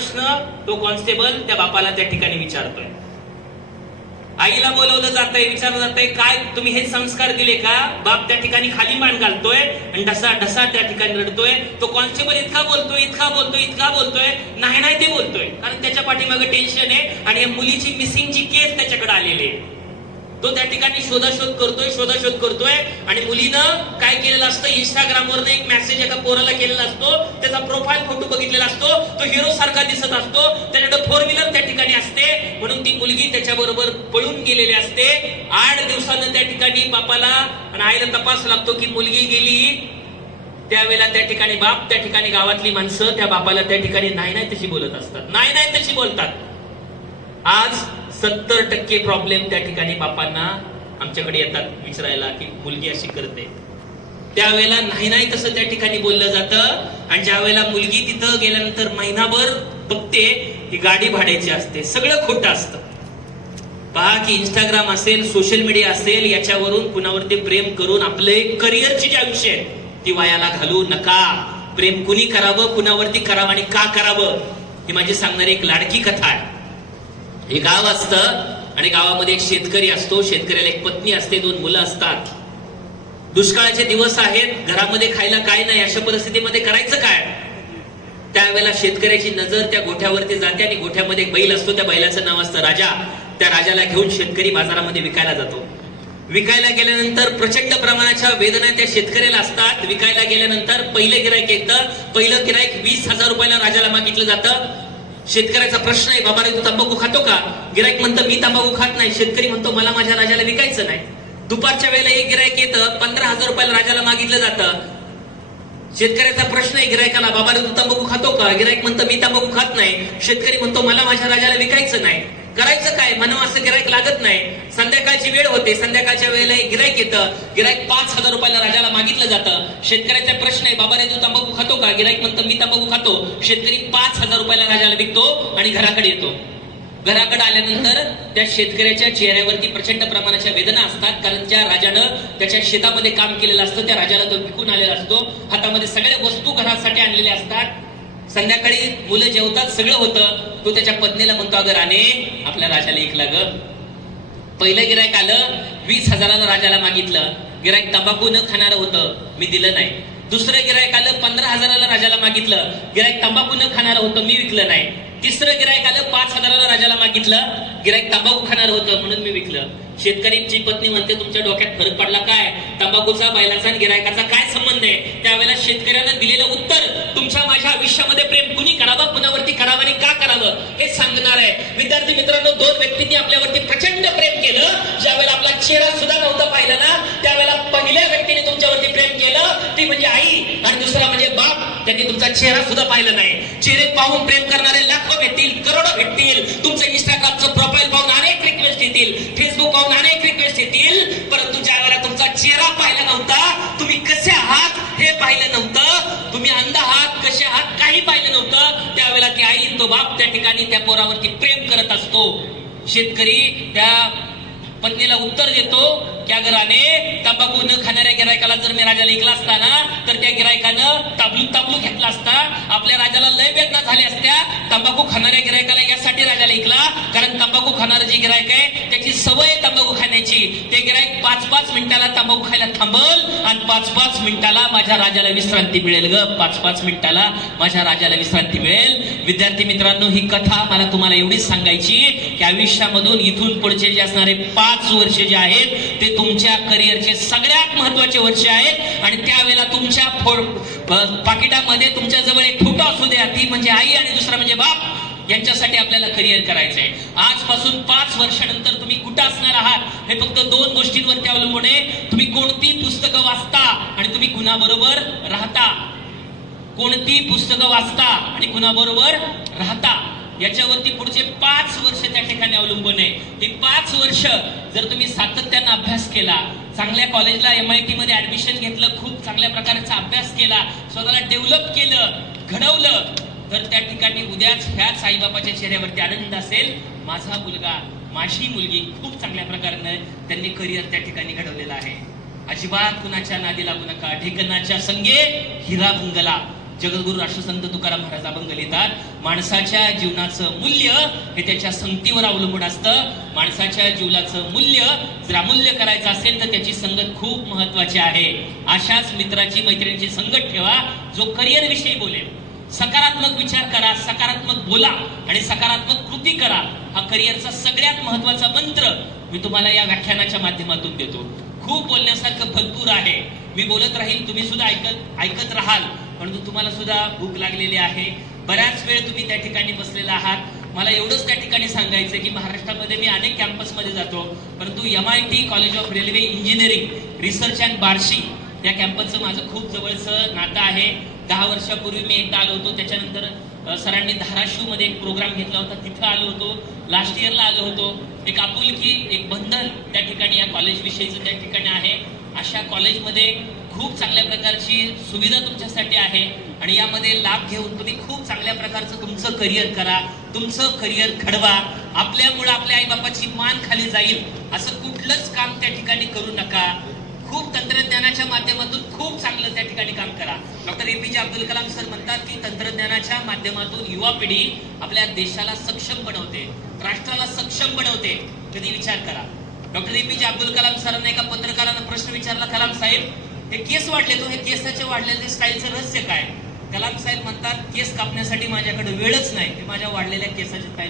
प्रश्न तो कॉन्स्टेबल त्या बापाला त्या ठिकाणी विचारतोय. आईला बोलवलं जातंय विचारलं जातंय काय तुम्ही हे संस्कार दिले का? बाप त्या ठिकाणी खाली मान घालतोय आणि ढसा ढसा त्या ठिकाणी रडतोय. तो कॉन्स्टेबल इतका बोलतोय इतका बोलतोय इतका बोलतोय नाही नाही ते बोलतोय. कारण त्याच्या पाठीमागे टेन्शन आहे आणि या मुलीची मिसिंगची केस त्याच्याकडे आलेली आहे. तो त्या ठिकाणी शोधाशोध करतोय शोधाशोध करतोय. आणि मुलीनं काय केलेलं असतं? इंस्टाग्रामवर एक मेसेज एका पोराला केलेला असतो. त्याचा प्रोफाईल फोटो बघितलेला असतो. तो हिरो सारखा दिसत असतो. त्याच्याकडे फोर व्हीलर त्या ठिकाणी असते. म्हणून ती मुलगी त्याच्याबरोबर पळून गेलेली असते. आठ दिवसानं त्या ठिकाणी बापाला आणि आईला तपास लागतो की मुलगी गेली. त्यावेळेला त्या ठिकाणी बाप त्या ठिकाणी गावातली माणसं त्या बापाला त्या ठिकाणी नाही नाही तशी बोलत असतात. नाही नाही तशी बोलतात. आज सत्तर टक्के प्रॉब्लेम त्या ठिकाणी बापांना आमच्याकडे येतात विचारायला की मुलगी अशी करते. त्यावेळेला नाही नाही तसं त्या ठिकाणी बोललं जातं आणि ज्या वेळेला मुलगी तिथं गेल्यानंतर महिनाभर बघते की गाडी भाड्याची असते सगळं खोटं असतं. पहा की इंस्टाग्राम असेल सोशल मीडिया असेल याच्यावरून कुणावरती प्रेम करून आपले करिअरचे जे आयुष्य आहे ती वायाला घालू नका. प्रेम कुणी करावं कुणावरती करावं आणि का करावं ही माझी सांगणारी एक लाडकी कथा आहे. हे गाव असतं आणि गावामध्ये एक शेतकरी असतो. शेतकऱ्याला एक पत्नी असते दोन मुलं असतात. दुष्काळाचे दिवस आहेत. घरामध्ये खायला काय नाही. अशा परिस्थितीमध्ये करायचं काय? त्यावेळेला शेतकऱ्याची नजर त्या गोठ्यावरती जाते आणि गोठ्यामध्ये एक बैल असतो. त्या बैलाचं नाव असतं राजा. त्या राजाला घेऊन शेतकरी बाजारामध्ये विकायला जातो. विकायला गेल्यानंतर प्रचंड प्रमाणाच्या वेदना त्या शेतकऱ्याला असतात. विकायला गेल्यानंतर पहिलं गिरायक येतं पहिलं गिरायक वीस हजार रुपयाला राजाला मागितलं जातं. शेतकऱ्याचा प्रश्न आहे बाबा रे तू तंबाखू खातो का? गिरायक म्हणतं मी तंबाखू खात नाही शेतकरी म्हणतो मला माझ्या राजाला विकायचं नाही. दुपारच्या वेळेला एक गिरायक येतं पंधरा हजार रुपयाला राजाला मागितलं जातं. शेतकऱ्याचा प्रश्न आहे गिरायकाला बाबा रे तू तंबाखू खातो का? गिरायक म्हणतो मी तंबाखू खात नाही. शेतकरी म्हणतो मला माझ्या राजाला विकायचं नाही. करायचं काय? म्हणून असं गिरायक लागत नाही. संध्याकाळची वेळ होते. संध्याकाळच्या वेळेला एक गिरायक येतं. गिरायक पाच हजार रुपयाला राजाला मागितलं जातं. शेतकऱ्याचा प्रश्न आहे बाबा रे तू तंबाखू खातो का? गिरायक म्हणतो मी तंबाखू खातो. शेतकरी पाच हजार रुपयाला राजाला विकतो आणि घराकडे येतो. घराकडे आल्यानंतर त्या शेतकऱ्याच्या चेहऱ्यावरती प्रचंड प्रमाणाच्या वेदना असतात. कारण त्या राजानं त्याच्या शेतामध्ये काम केलेलं असतं त्या राजाला तो विकून आलेला असतो. हातामध्ये सगळ्या वस्तू घरासाठी आणलेल्या असतात. संध्याकाळी मुलं जेवतात सगळं होतं. तो त्याच्या पत्नीला म्हणतो अगं राणे आपल्या राजाला एक ग पहिलं गिरायक आलं वीस हजाराला राजाला मागितलं. गिरायक तंबाखू न खाणारं होतं मी दिलं नाही. दुसरं गिरायक आलं पंधरा हजाराला राजाला मागितलं. गिरायक तंबाखू न खाणार होतं मी विकलं नाही. तिसरं गिरायक आलं पाच हजाराला राजाला मागितलं. गिरायक तंबाखू खाणार होतं म्हणून मी विकलं. शेतकरीची पत्नी म्हणते तुमच्या डोक्यात फरक पडला काय? तंबाखूचा बैलाचा आणि गिरायकाचा काय संबंध आहे? त्यावेळेला शेतकऱ्यानं दिलेलं उत्तर तुमच्या माझ्या आयुष्यामध्ये प्रेम कुणी करावं? कुणावरती करावं आणि का करावं? हे सांगणार आहे. विद्यार्थी मित्रांनो दोन व्यक्तींनी आपल्यावरती तुमचा चेहरा सुद्धा पाहिला नाही. चेहरे पाहून प्रेम करणारे लाखो भेटतील करोडो भेटतील. तुमचं इंस्टाग्रामचं प्रोफाईल पाहून अनेक रिक्वेस्ट येतील. फेसबुक पाहून अनेक रिक्वेस्ट येतील. परंतु ज्या वेळेला तुमचा चेहरा पाहिला नव्हता तुम्ही कसे आहात हे पाहिलं नव्हतं. तुम्ही अंध आहात कसे आहात काही पाहिलं नव्हतं. त्यावेळेला ती आई तो बाप त्या ठिकाणी त्या पोरावरती प्रेम करत असतो. शेतकरी त्या पत्नीला उत्तर देतो त्या घराने तंबाखू न खाणाऱ्या गिरायकाला जर मी राजाला ऐकला असता ना तर त्या गिरायकानं ताबलू ताबलू घेतला असता. आपल्या राजाला लय वेदना झाल्या असत्या. तंबाखू खाणाऱ्या गिरायकाला यासाठी राजाला ऐकला कारण तंबाखू खाणारं जे गिरायक आहे त्याची सवय तंबाखू खाण्याची. ते गिरायक पाच पाच मिनिटाला तंबाखू खायला थांबल आणि पाच पाच मिनिटाला माझ्या राजाला विश्रांती मिळेल ग. पाच पाच मिनिटाला माझ्या राजाला विश्रांती मिळेल. विद्यार्थी मित्रांनो ही कथा मला तुम्हाला एवढीच सांगायची की आयुष्यामधून इथून पुढचे जे असणारे पाच वर्ष जे आहेत ते तुमच्या करिअरचे सगळ्यात महत्त्वाचे वर्ष आहेत. आणि त्यावेळेला तुमच्या फो- पाकिटामध्ये तुमच्या जवळ एक फोटो असू द्या ती म्हणजे आई आणि दुसरा म्हणजे बाप यांच्यासाठी आपल्याला करिअर करायचंय. आजपासून पाच वर्षानंतर तुम्ही कुठं असणार आहात हे फक्त दोन गोष्टींवरती अवलंबून आहे. तुम्ही कोणती पुस्तकं वाचता आणि तुम्ही कुणाबरोबर राहता? कोणती पुस्तकं वाचता आणि कुणाबरोबर राहता? याच्यावरती पुढचे पाच वर्ष त्या ठिकाणी अवलंबून आहे. ही पाच वर्ष जर तुम्ही सातत्यानं अभ्यास केला चांगल्या कॉलेजला एम आय टी मध्ये ऍडमिशन घेतलं खूप चांगल्या प्रकारचा अभ्यास केला स्वतःला डेव्हलप केलं घडवलं तर त्या ठिकाणी उद्याच ह्याच साईबाबाच्या चेहऱ्यावरती आनंद असेल. माझा मुलगा माझी मुलगी खूप चांगल्या प्रकारे त्यांनी करिअर त्या ठिकाणी घडवलेलं आहे. अजिबात कुणाच्या नादी लागू नका. ढेकनाच्या संगे हिरा भुंगला. जगद्गुरु राष्ट्रसंत तुकाराम महाराज अभंग लिहितात माणसाच्या जीवनाचं मूल्य हे त्याच्या संगतीवर अवलंबून असतं. माणसाच्या जीवनाचं मूल्य जर अमूल्य करायचं असेल तर त्याची संगत खूप महत्वाची आहे. अशाच मित्राची मैत्रिणीची संगत ठेवा जो करिअर विषयी बोलेल. सकारात्मक विचार करा सकारात्मक बोला आणि सकारात्मक कृती करा. हा करिअरचा सगळ्यात महत्त्वाचा मंत्र मी तुम्हाला या व्याख्यानाच्या माध्यमातून देतो. खूप बोलण्यासारखं भरपूर आहे. मी बोलत राहील तुम्ही सुद्धा ऐकत ऐकत राहाल. परंतु तुम्हाला सुद्धा भूक लागलेली आहे. बऱ्याच वेळ तुम्ही त्या ठिकाणी बसलेला आहात. मला एवढंच त्या ठिकाणी सांगायचं की महाराष्ट्रामध्ये मी अनेक कॅम्पसमध्ये जातो. परंतु M I T college of railway engineering research and Barshi या कॅम्पसचं माझं खूप जवळचं नातं आहे. दहा वर्षापूर्वी मी एकदा आलो होतो. त्याच्यानंतर सरांनी धाराशिवमध्ये एक प्रोग्राम घेतला होता. तिथं आलो होतो. लास्ट इयरला आलो होतो. एक आपुलकी एक बंधन त्या ठिकाणी या कॉलेज विषयीचं त्या ठिकाणी आहे. अशा कॉलेजमध्ये खूप चांगल्या प्रकारची सुविधा तुमच्यासाठी आहे आणि यामध्ये लाभ घेऊन तुम्ही खूप चांगल्या प्रकारचं तुमचं करिअर करा तुमचं करिअर घडवा आपल्यामुळे आपल्या आईबापाची मान खाली जाईल असं कुठलंच काम त्या ठिकाणी करू नका. खूप तंत्रज्ञानाच्या माध्यमातून खूप चांगलं त्या ठिकाणी काम करा. Doctor A P J Abdul Kalam sir म्हणतात की तंत्रज्ञानाच्या माध्यमातून युवा पिढी आपल्या देशाला सक्षम बनवते राष्ट्राला सक्षम बनवते. कधी विचार करा. डॉक्टर एपीजे अब्दुल कलाम सरांना एका पत्रकारानं प्रश्न विचारला कलाम साहेब हे केस वाढले तो हो, हे केसाचे वाढलेले स्टाईलचं रहस्य काय? कलाम साहेब म्हणतात केस कापण्यासाठी माझ्याकडे वेळच नाही. ते माझ्या वाढलेल्या केसाचे स्टाईल